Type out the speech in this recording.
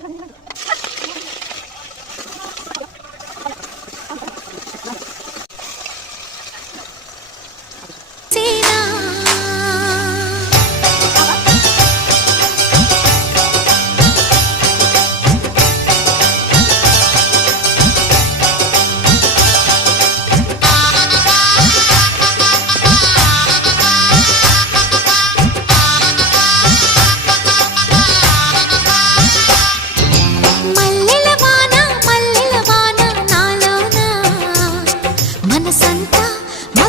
何?